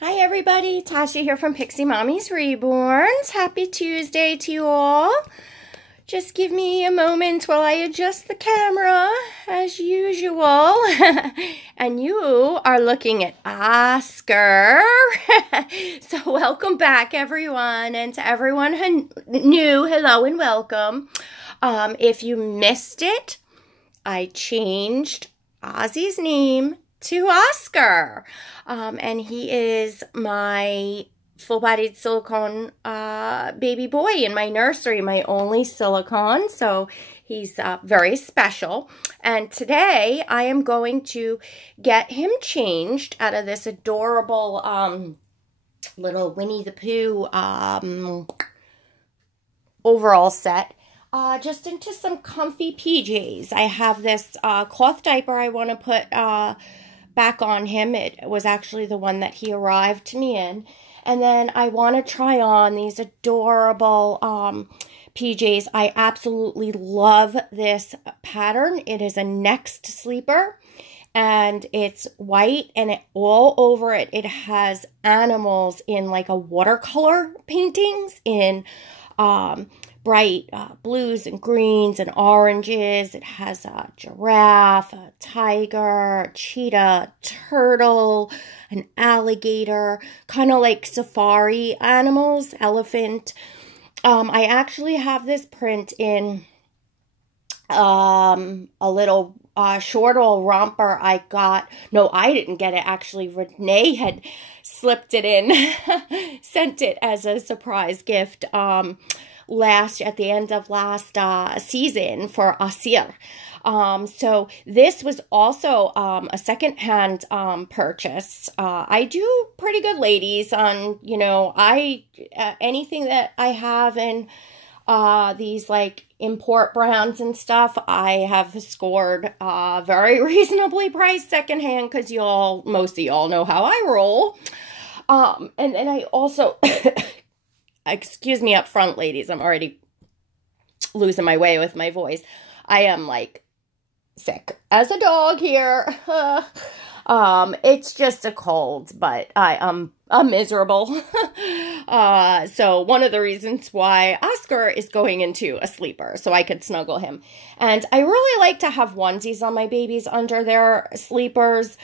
Hi everybody, Tasha here from Pixie Mommy's Reborns. Happy Tuesday to you all. Just give me a moment while I adjust the camera as usual. And you are looking at Oscar. So welcome back everyone, and to everyone new, hello and welcome. If you missed it, I changed Ozzy's name to Oscar, and he is my full-bodied silicone baby boy in my nursery, my only silicone, so he's very special. And today I am going to get him changed out of this adorable little Winnie the Pooh overall set just into some comfy PJs. I have this cloth diaper I want to put back on him. It was actually the one that he arrived to me in. And then I want to try on these adorable PJs. I absolutely love this pattern. It is a Next Sleeper, and it's white, and all over it, it has animals in like a watercolor paintings in bright blues and greens and oranges. It has a giraffe, a tiger, a cheetah, turtle, an alligator, kind of like safari animals, elephant. I actually have this print in a little short old romper I got. No, I didn't get it. Actually, Renee had slipped it in, sent it as a surprise gift at the end of last season for Asir. So this was also a secondhand purchase. I do pretty good, ladies, on, you know, anything that I have in these like import brands and stuff, I have scored very reasonably priced secondhand, because most of y'all know how I roll. And then I also excuse me up front, ladies, I'm already losing my way with my voice. I am like sick as a dog here. It's just a cold, but I'm miserable. So one of the reasons why Oscar is going into a sleeper, so I could snuggle him. And I really like to have onesies on my babies under their sleepers.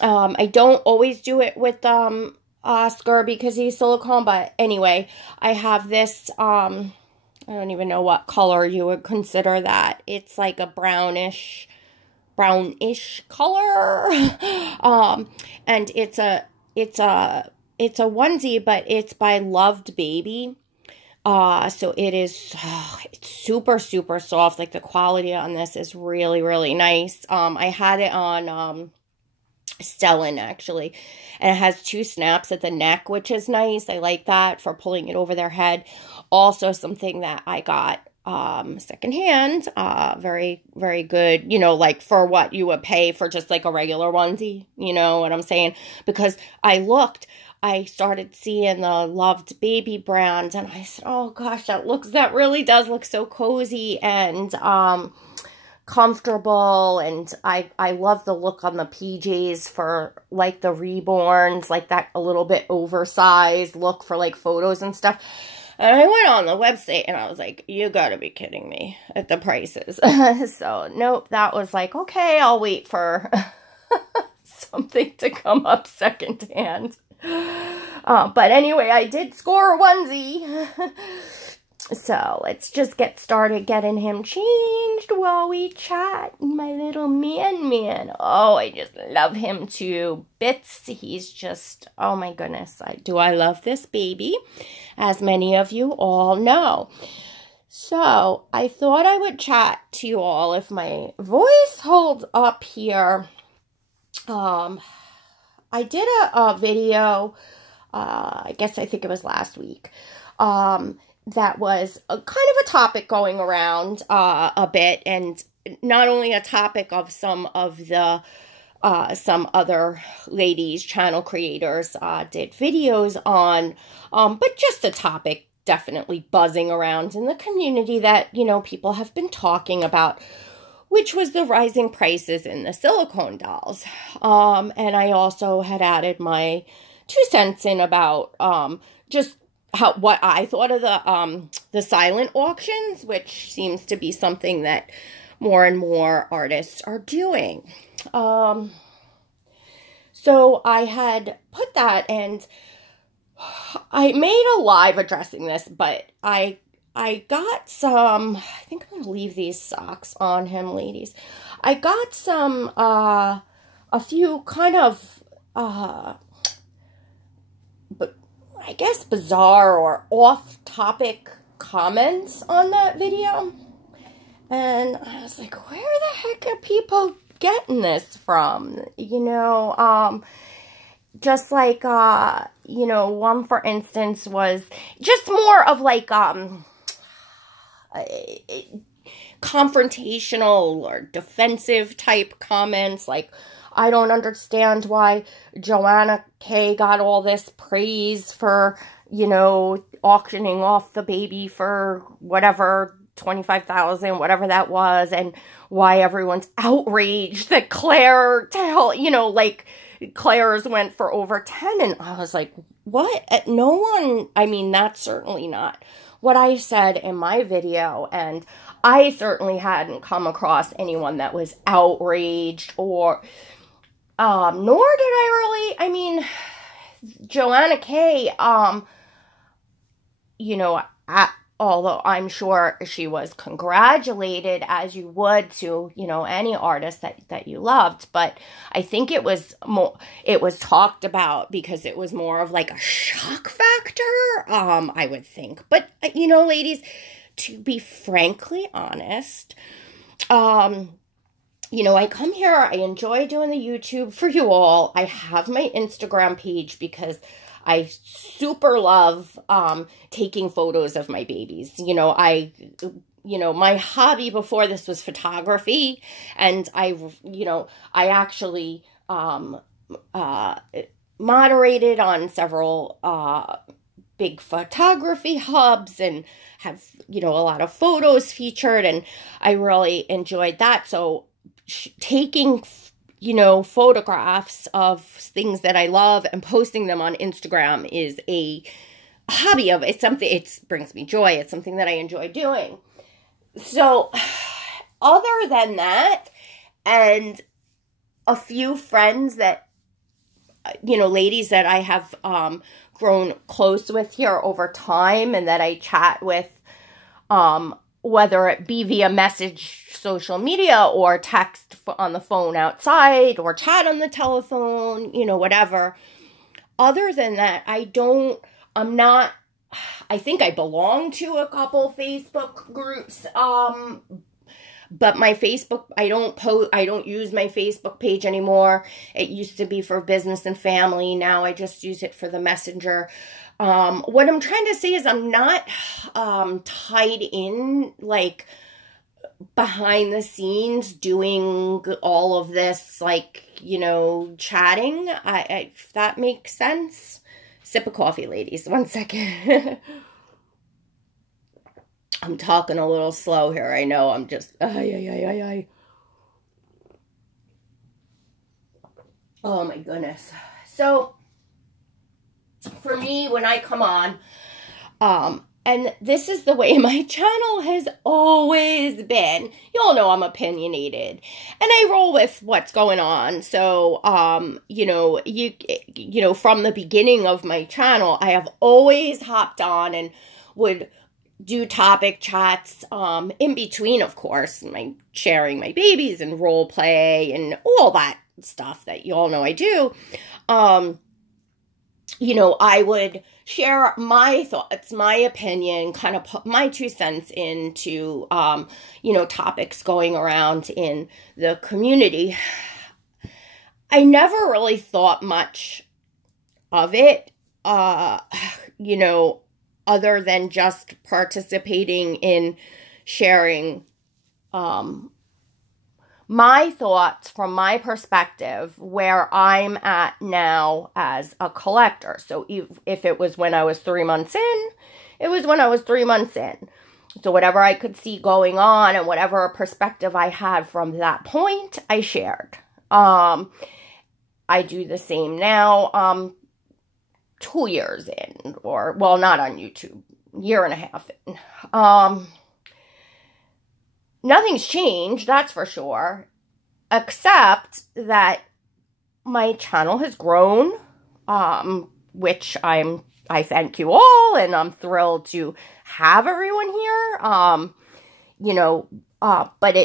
I don't always do it with Oscar because he's silicone, but anyway, I have this, I don't even know what color you would consider that. It's like a brownish color. And it's a onesie, but it's by Loved Baby. So it is, it's super, super soft. Like the quality on this is really, really nice. I had it on, Stellan, actually, and it has 2 snaps at the neck, which is nice. I like that for pulling it over their head. Also something that I got secondhand, very, very good, you know, like for what you would pay for just like a regular onesie, you know what I'm saying? Because I started seeing the Loved Baby brand, and I said, oh gosh, that really does look so cozy and comfortable, and I love the look on the PJs for like the reborns, like that a little bit oversized look for like photos and stuff. And I went on the website and I was like, you gotta be kidding me at the prices. So nope, that was like, okay, I'll wait for something to come up secondhand. But anyway, I did score a onesie. So let's just get started getting him changed while we chat. My little man. Oh, I just love him to bits. He's just, oh my goodness. Do I love this baby, as many of you all know. So I thought I would chat to you all if my voice holds up here. I did a video, I think it was last week, that was kind of a topic going around a bit, and not only a topic of some other ladies, channel creators did videos on, but just a topic definitely buzzing around in the community that, you know, people have been talking about, which was the rising prices in the silicone dolls. And I also had added my 2 cents in about just what I thought of the silent auctions, which seems to be something that more and more artists are doing. So I had put that, and I made a live addressing this, but I got some, I think I'm going to leave these socks on him, ladies. I got some, a few kind of, but I guess bizarre or off-topic comments on that video. And I was like, where the heck are people getting this from? You know, just like, you know, one, for instance, was just more of like, confrontational or defensive type comments, like, I don't understand why Joanna K got all this praise for, you know, auctioning off the baby for whatever, 25,000, whatever that was, and why everyone's outraged that Claire, you know, like, Claire's went for over 10, and I was like, what? No one, I mean, that's certainly not what I said in my video, and I certainly hadn't come across anyone that was outraged, or, nor did I really, I mean, Joanna K, you know, although I'm sure she was congratulated, as you would to, you know, any artist that you loved, but I think it was talked about because it was more of like a shock factor, I would think. But, you know, ladies, to be frankly honest, you know, I come here, I enjoy doing the YouTube for you all. I have my Instagram page because I super love taking photos of my babies. You know, my hobby before this was photography, and I actually moderated on several big photography hubs and have, you know, a lot of photos featured, and I really enjoyed that. So taking, you know, photographs of things that I love and posting them on Instagram is a hobby of, it's something, it brings me joy. It's something that I enjoy doing. So other than that, and a few friends that, you know, ladies that I have grown close with here over time and that I chat with, whether it be via message, social media, or text on the phone outside, or chat on the telephone, you know, whatever. Other than that, I think I belong to a couple Facebook groups, but my Facebook, I don't use my Facebook page anymore. It used to be for business and family. Now I just use it for the messenger. What I'm trying to say is I'm not tied in, like, behind the scenes doing all of this, like, you know, chatting. If that makes sense. Sip of coffee, ladies. 1 second. I'm talking a little slow here. I know. I'm just... Oh, my goodness. So, for me, when I come on, and this is the way my channel has always been. You all know I'm opinionated, and I roll with what's going on. So, you know, from the beginning of my channel, I have always hopped on and would do topic chats, in between, of course, my sharing my babies and role play and all that stuff that you all know I do. You know, I would share my thoughts, my opinion, kind of put my 2 cents into, you know, topics going around in the community. I never really thought much of it, you know, other than just participating in sharing, my thoughts from my perspective, where I'm at now as a collector. So if it was when I was 3 months in, it was when I was 3 months in. So whatever I could see going on and whatever perspective I had from that point, I shared. I do the same now. 2 years in, or, well, not on YouTube, year and a half in. Nothing's changed, that's for sure, except that my channel has grown, which I thank you all, and I'm thrilled to have everyone here. But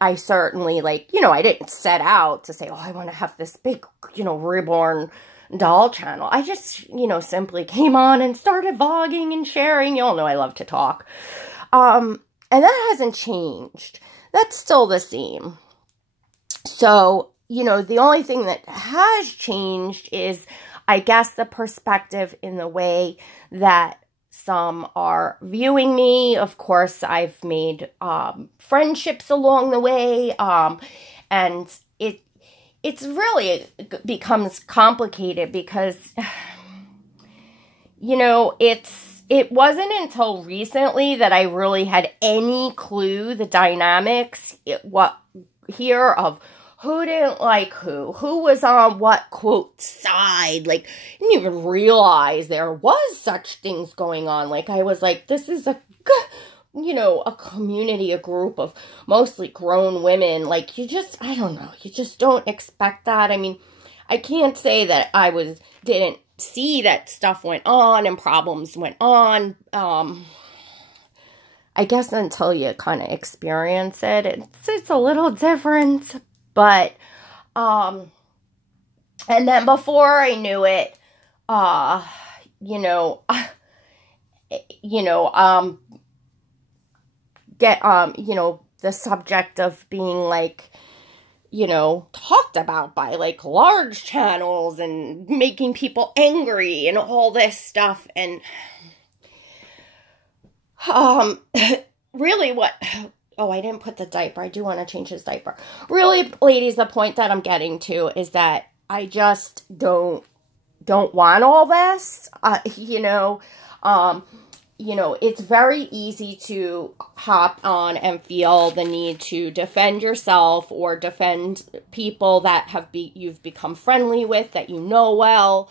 I certainly, like, I didn't set out to say, oh, I want to have this big, reborn doll channel. I just, simply came on and started vlogging and sharing. You all know I love to talk. And that hasn't changed. That's still the same. So, the only thing that has changed is, I guess, the perspective in the way that some are viewing me. Of course, I've made friendships along the way, and it's really becomes complicated because, it wasn't until recently that I really had any clue the dynamics of who didn't like who was on what, quote, side. Like, I didn't even realize there was such things going on. Like, I was like, this is a community, a group of mostly grown women. Like, I don't know, you just don't expect that. I mean, I can't say that I didn't see that stuff went on and problems went on. I guess until you kind of experience it, it's a little different. But, and then before I knew it, the subject of being, like, talked about by, like, large channels and making people angry and all this stuff. And, really oh, I didn't put the diaper. I do want to change his diaper. Really, ladies, the point that I'm getting to is that I just don't want all this. It's very easy to hop on and feel the need to defend yourself or defend people that you've become friendly with, that you know well.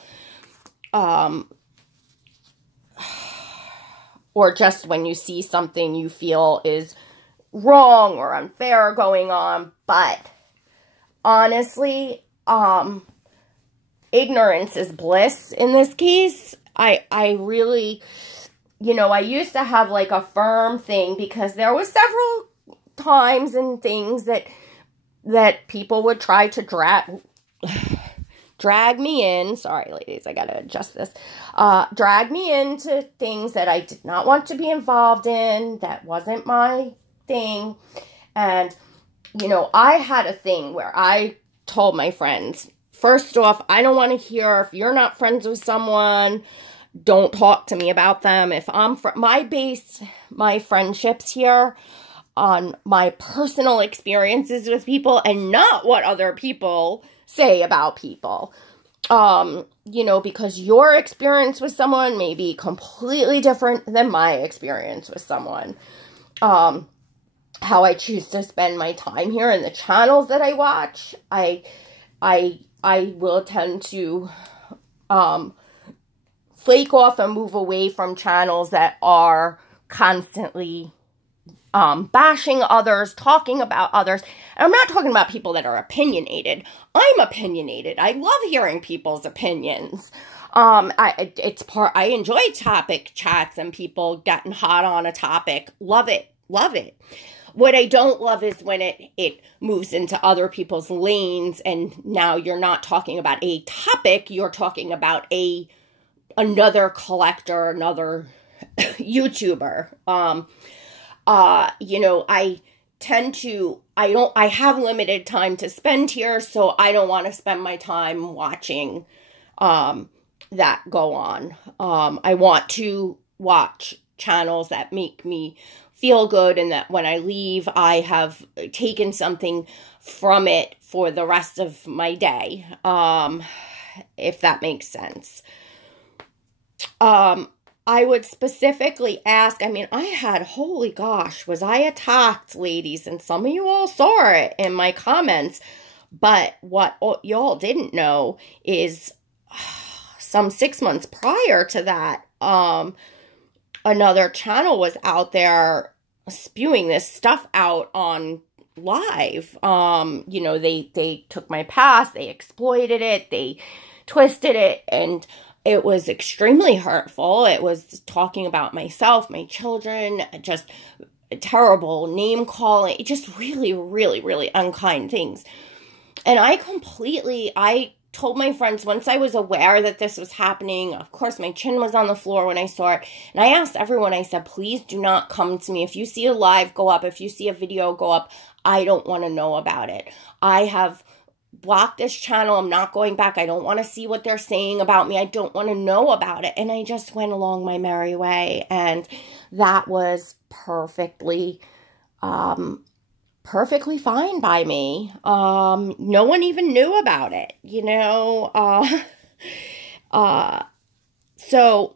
Or just when you see something you feel is wrong or unfair going on. But honestly, ignorance is bliss in this case. I really, I used to have, like, a firm thing, because there was several times and things that people would try to drag me in. Sorry, ladies, I gotta adjust this. Drag me into things that I did not want to be involved in. That wasn't my thing. And, I had a thing where I told my friends, first off, I don't want to hear, if you're not friends with someone, don't talk to me about them. If I'm my friendships here on my personal experiences with people and not what other people say about people. Because your experience with someone may be completely different than my experience with someone. How I choose to spend my time here and the channels that I watch, I will tend to flake off and move away from channels that are constantly bashing others, talking about others. And I'm not talking about people that are opinionated. I'm opinionated. I love hearing people's opinions. I enjoy topic chats and people getting hot on a topic. Love it. Love it. What I don't love is when it moves into other people's lanes, and now you're not talking about a topic, you're talking about another collector, another YouTuber. I have limited time to spend here, so I don't want to spend my time watching that go on. I want to watch channels that make me feel good, and that when I leave, I have taken something from it for the rest of my day, if that makes sense. I would specifically ask, I had, holy gosh, was I attacked, ladies? And some of you all saw it in my comments. But what y'all didn't know is some 6 months prior to that, another channel was out there spewing this stuff out on live. You know, they took my past, they exploited it, they twisted it, and it was extremely hurtful. It was talking about myself, my children, just terrible name calling, just really, really, really unkind things. And I told my friends once I was aware that this was happening, of course my chin was on the floor when I saw it, and I asked everyone, I said, please do not come to me. If you see a live go up, if you see a video go up, I don't want to know about it. I have blocked this channel. I'm not going back. I don't want to see what they're saying about me. I don't want to know about it. And I just went along my merry way, and that was perfectly fine by me. No one even knew about it, you know. So,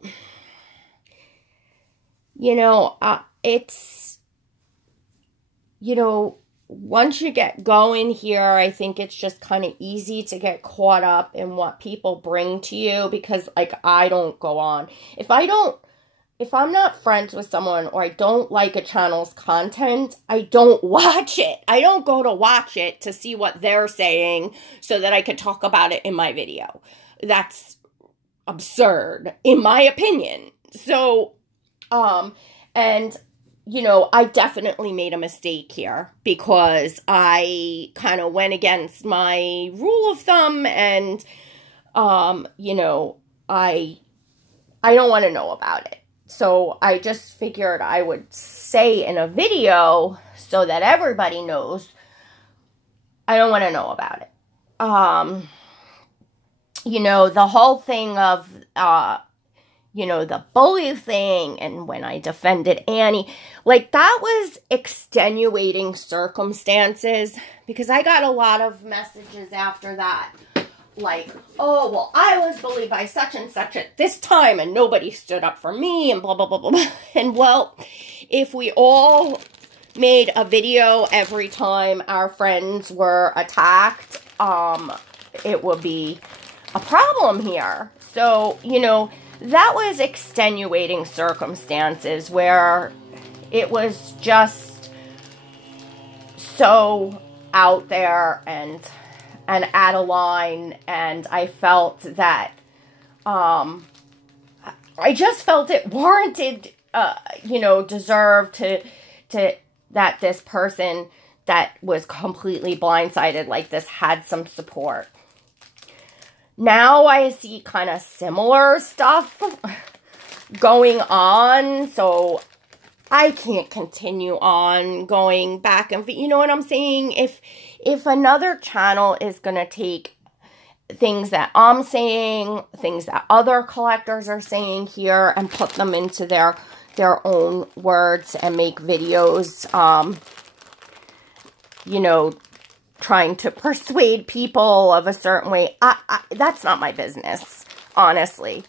you know, it's, you know, once you get going here, I think it's just kind of easy to get caught up in what people bring to you, because, like, I don't go on. If I'm not friends with someone, or I don't like a channel's content, I don't watch it. I don't go to watch it to see what they're saying so that I could talk about it in my video. That's absurd, in my opinion. So, and, you know, I definitely made a mistake here, because I kind of went against my rule of thumb, and, you know, I don't want to know about it. So I just figured I would say in a video so that everybody knows I don't want to know about it. You know, the whole thing of, you know, the bully thing, and when I defended Annie, like, that was extenuating circumstances, because I got a lot of messages after that. Like, oh, well, I was bullied by such and such at this time, and nobody stood up for me, and blah, blah, blah, blah, blah. And, well, if we all made a video every time our friends were attacked, it would be a problem here. So, you know, that was extenuating circumstances where it was just so out there and out of line, and I felt that, I just felt it warranted, you know, deserved to that this person that was completely blindsided like this had some support. Now I see kind of similar stuff going on, so I can't continue on going back and, you know what I'm saying? If another channel is going to take things that I'm saying, things that other collectors are saying here, and put them into their own words and make videos, you know, trying to persuade people of a certain way, that's not my business, honestly.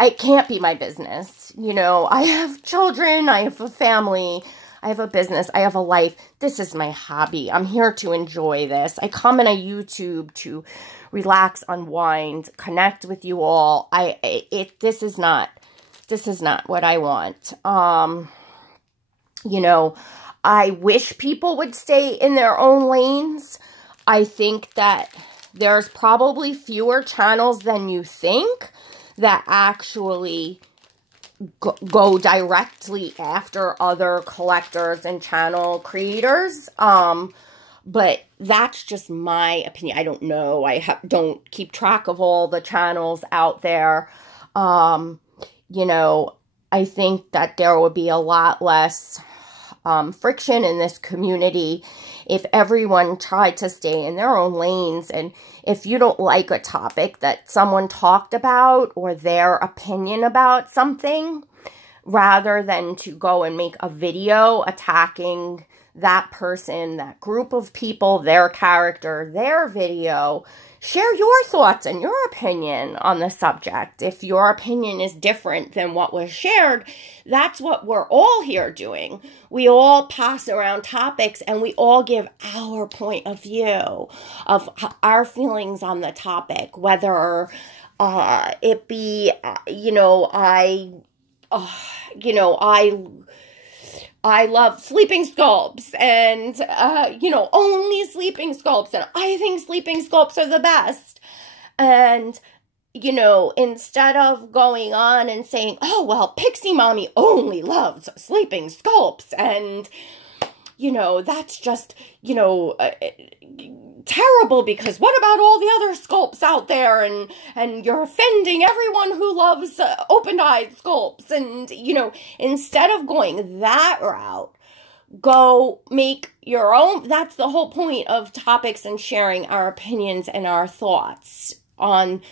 It can't be my business. You know, I have children, I have a family, I have a business, I have a life. This is my hobby. I'm here to enjoy this. I come on a YouTube to relax, unwind, connect with you all. This is not what I want. You know, I wish people would stay in their own lanes. I think that there's probably fewer channels than you think that actually go directly after other collectors and channel creators. But that's just my opinion. I don't know. I don't keep track of all the channels out there. You know, I think that there would be a lot less friction in this community if everyone tried to stay in their own lanes. And if you don't like a topic that someone talked about or their opinion about something, rather than to go and make a video attacking that person, that group of people, their character, their video, share your thoughts and your opinion on the subject. If your opinion is different than what was shared, that's what we're all here doing. We all pass around topics and we all give our point of view of our feelings on the topic, whether it be, you know, I love sleeping sculpts and, you know, only sleeping sculpts. And I think sleeping sculpts are the best. And, you know, instead of going on and saying, oh, well, Pixie Mommy only loves sleeping sculpts. And, you know, that's just, you know, terrible, because what about all the other sculpts out there, and you're offending everyone who loves open-eyed sculpts. And, you know, instead of going that route, go make your own. That's the whole point of topics and sharing our opinions and our thoughts on,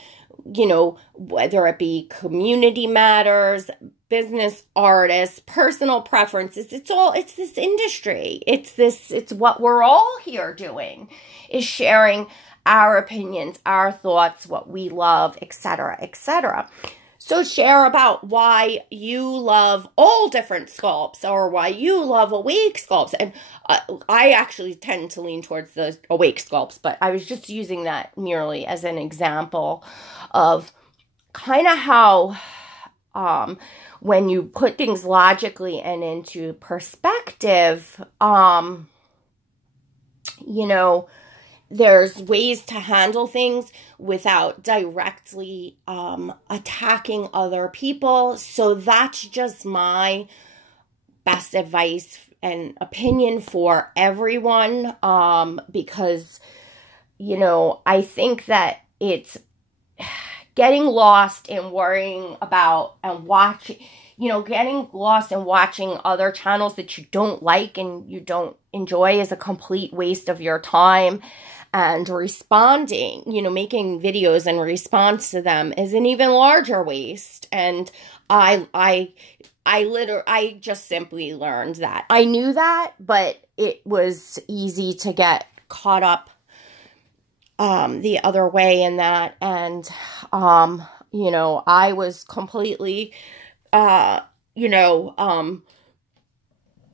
you know, whether it be community matters, business, artists, personal preferences. It's this industry. It's what we're all here doing, is sharing our opinions, our thoughts, what we love, etc., etc. So share about why you love all different sculpts, or why you love awake sculpts. And I actually tend to lean towards the awake sculpts, but I was just using that merely as an example of kind of how when you put things logically and into perspective, you know, there's ways to handle things without directly attacking other people. So that's just my best advice and opinion for everyone, because, you know, I think that it's getting lost in worrying about and watching, you know, getting lost in watching other channels that you don't like and you don't enjoy is a complete waste of your time. And responding, you know, making videos in response to them is an even larger waste. And I just simply learned that. I knew that, but it was easy to get caught up the other way in that. And, you know, I was completely, you know,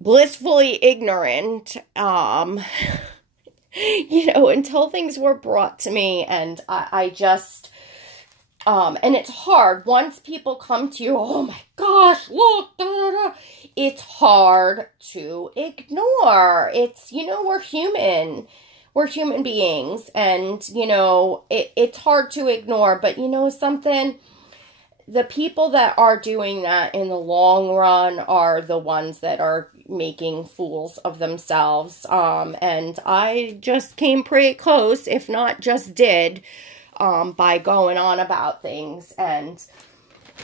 blissfully ignorant, you know, until things were brought to me. And I just, and it's hard once people come to you, oh my gosh, look, da, da, da. It's hard to ignore. It's, you know, we're human beings, and, you know, it's hard to ignore. But you know something? The people that are doing that in the long run are the ones that are making fools of themselves. And I just came pretty close, if not just did, by going on about things. And,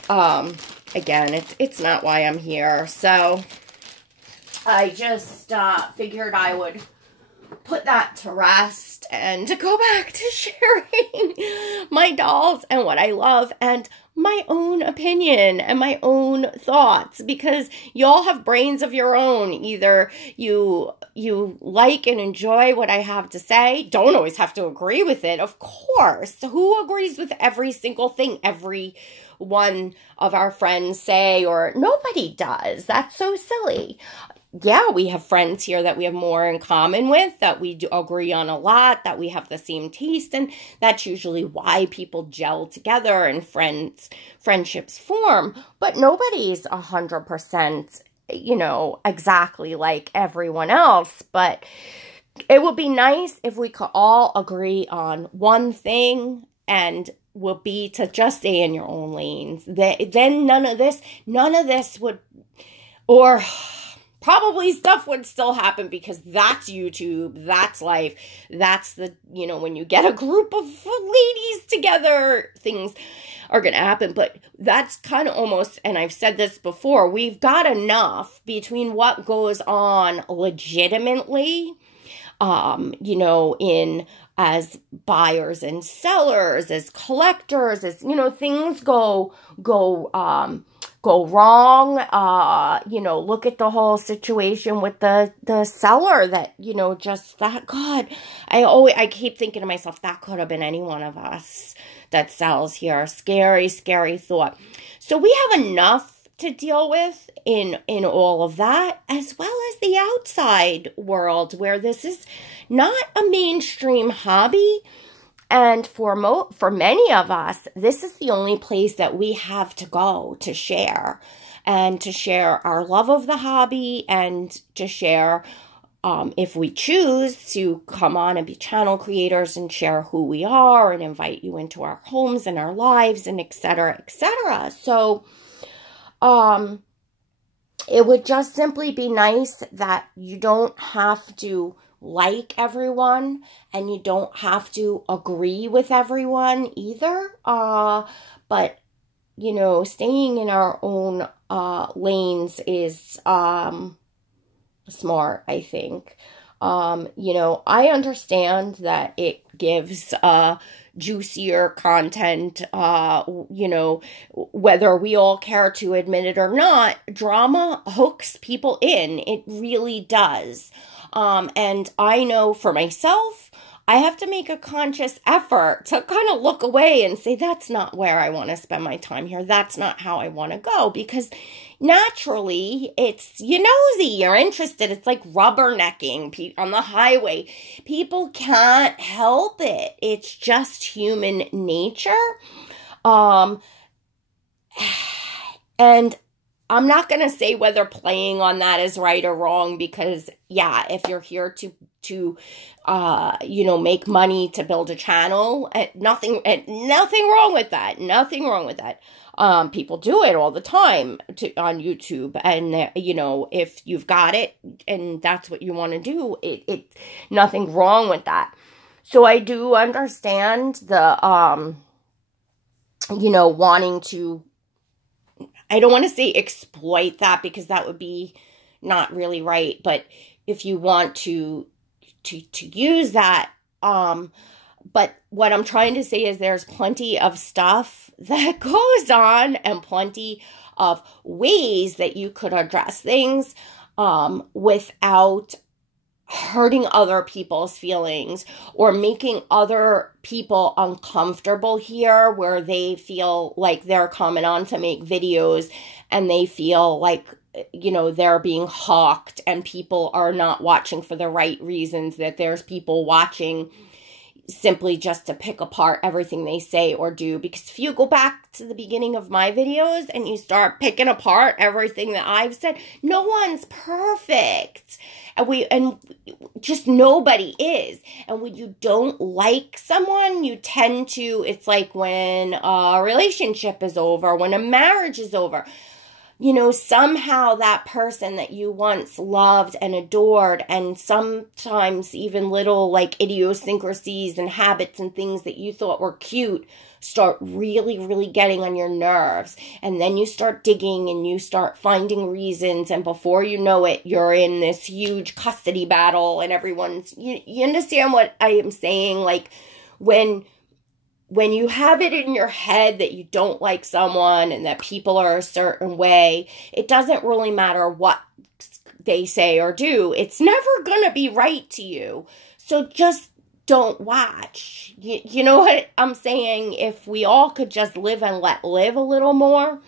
again, it's not why I'm here. So I just figured I would put that to rest and to go back to sharing my dolls and what I love and my own opinion and my own thoughts, because y'all have brains of your own. Either you like and enjoy what I have to say. Don't always have to agree with it, of course. Who agrees with every single thing every one of our friends say? Or nobody does. That's so silly. Yeah, we have friends here that we have more in common with, that we do agree on a lot, that we have the same taste, and that's usually why people gel together and friendships form. But nobody's 100%, you know, exactly like everyone else. But it would be nice if we could all agree on one thing, and will be to just stay in your own lanes. Then none of this would, or probably stuff would still happen, because that's YouTube, that's life, that's the, you know, when you get a group of ladies together, things are going to happen. But that's kind of almost, and I've said this before, we've got enough between what goes on legitimately, you know, in as buyers and sellers, as collectors, as, you know, things go wrong. You know, look at the whole situation with the seller that, you know, just that, God, I keep thinking to myself, that could have been any one of us that sells here. Scary, scary thought. So we have enough to deal with in all of that, as well as the outside world, where this is not a mainstream hobby. And for many of us, this is the only place that we have to go to share, and to share our love of the hobby, and to share, if we choose to come on and be channel creators and share who we are and invite you into our homes and our lives and et cetera, et cetera. So, it would just simply be nice that you don't have to like everyone, and you don't have to agree with everyone either. But, you know, staying in our own lanes is smart, I think. You know, I understand that it gives juicier content, you know, whether we all care to admit it or not. Drama hooks people in. It really does. And I know for myself, I have to make a conscious effort to kind of look away and say, that's not where I want to spend my time here. That's not how I want to go, because naturally it's, you're nosy, you're interested. It's like rubbernecking on the highway. People can't help it. It's just human nature. And I'm not going to say whether playing on that is right or wrong, because yeah, if you're here to you know, make money to build a channel, nothing wrong with that. Nothing wrong with that. People do it all the time on YouTube, and you know, if you've got it and that's what you want to do, it nothing wrong with that. So I do understand the you know, wanting to, I don't want to say exploit that, because that would be not really right. But if you want to use that, but what I'm trying to say is there's plenty of stuff that goes on, and plenty of ways that you could address things, without hurting other people's feelings or making other people uncomfortable here, where they feel like they're coming on to make videos and they feel like, you know, they're being hawked and people are not watching for the right reasons, that there's people watching simply just to pick apart everything they say or do. Because if you go back to the beginning of my videos and you start picking apart everything that I've said, no one's perfect. And just nobody is. And when you don't like someone, you tend to, it's like when a relationship is over, when a marriage is over, you know, somehow that person that you once loved and adored, and sometimes even little like idiosyncrasies and habits and things that you thought were cute, start really, really getting on your nerves. And then you start digging and you start finding reasons. And before you know it, you're in this huge custody battle, and everyone's, you understand what I am saying? Like when you have it in your head that you don't like someone and that people are a certain way, it doesn't really matter what they say or do. It's never going to be right to you. So just don't watch. You know what I'm saying? If we all could just live and let live a little more,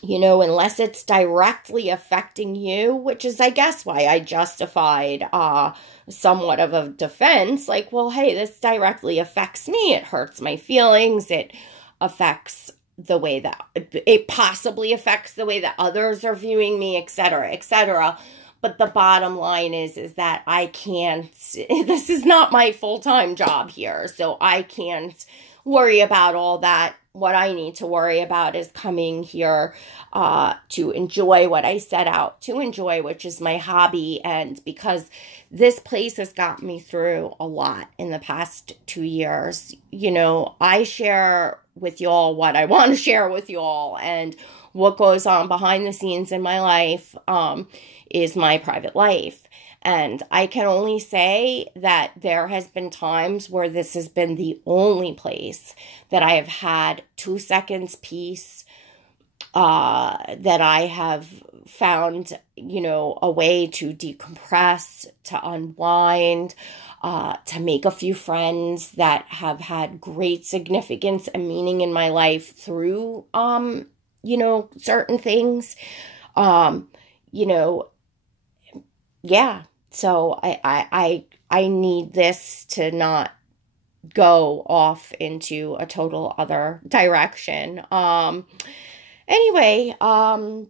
you know, unless it's directly affecting you, which is, I guess, why I justified somewhat of a defense. Like, well, hey, this directly affects me. It hurts my feelings. It affects the way that, it possibly affects the way that others are viewing me, et cetera, et cetera. But the bottom line is that I can't, this is not my full-time job here, so I can't worry about all that. What I need to worry about is coming here to enjoy what I set out to enjoy, which is my hobby. And because this place has got me through a lot in the past 2 years, you know, I share with y'all what I want to share with y'all, and what goes on behind the scenes in my life is my private life. And I can only say that there has been times where this has been the only place that I have had 2 seconds peace, that I have found, you know, a way to decompress, to unwind, to make a few friends that have had great significance and meaning in my life through, you know, certain things, you know, yeah. So I need this to not go off into a total other direction. Anyway,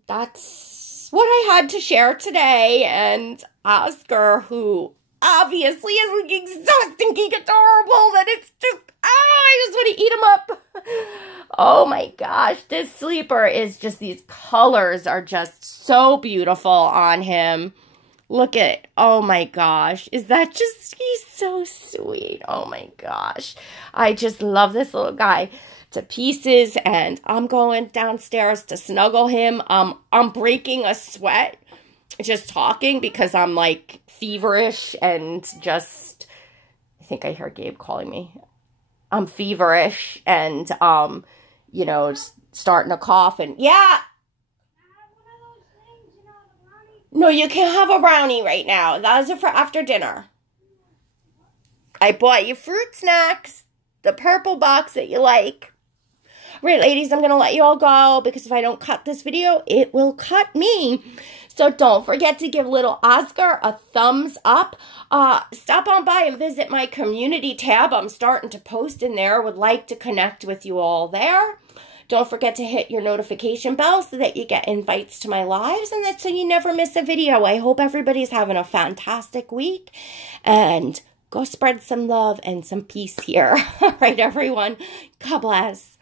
that's what I had to share today. And Oscar, who obviously is looking so stinking adorable that it's just, I just want to eat him up. Oh my gosh, this sleeper is just, these colors are just so beautiful on him. Look at, oh my gosh, is that just, he's so sweet. Oh my gosh, I just love this little guy to pieces, and I'm going downstairs to snuggle him. I'm breaking a sweat just talking because I'm like feverish and just, I think I hear Gabe calling me. I'm feverish and, you know, starting to cough and, yeah. No, you can't have a brownie right now. Those are for after dinner. I bought you fruit snacks, the purple box that you like. Right, ladies, I'm going to let you all go because if I don't cut this video, it will cut me. So don't forget to give little Oscar a thumbs up. Stop on by and visit my community tab. I'm starting to post in there. Would like to connect with you all there. Don't forget to hit your notification bell so that you get invites to my lives and that's so you never miss a video. I hope everybody's having a fantastic week and go spread some love and some peace here. All right, everyone. God bless.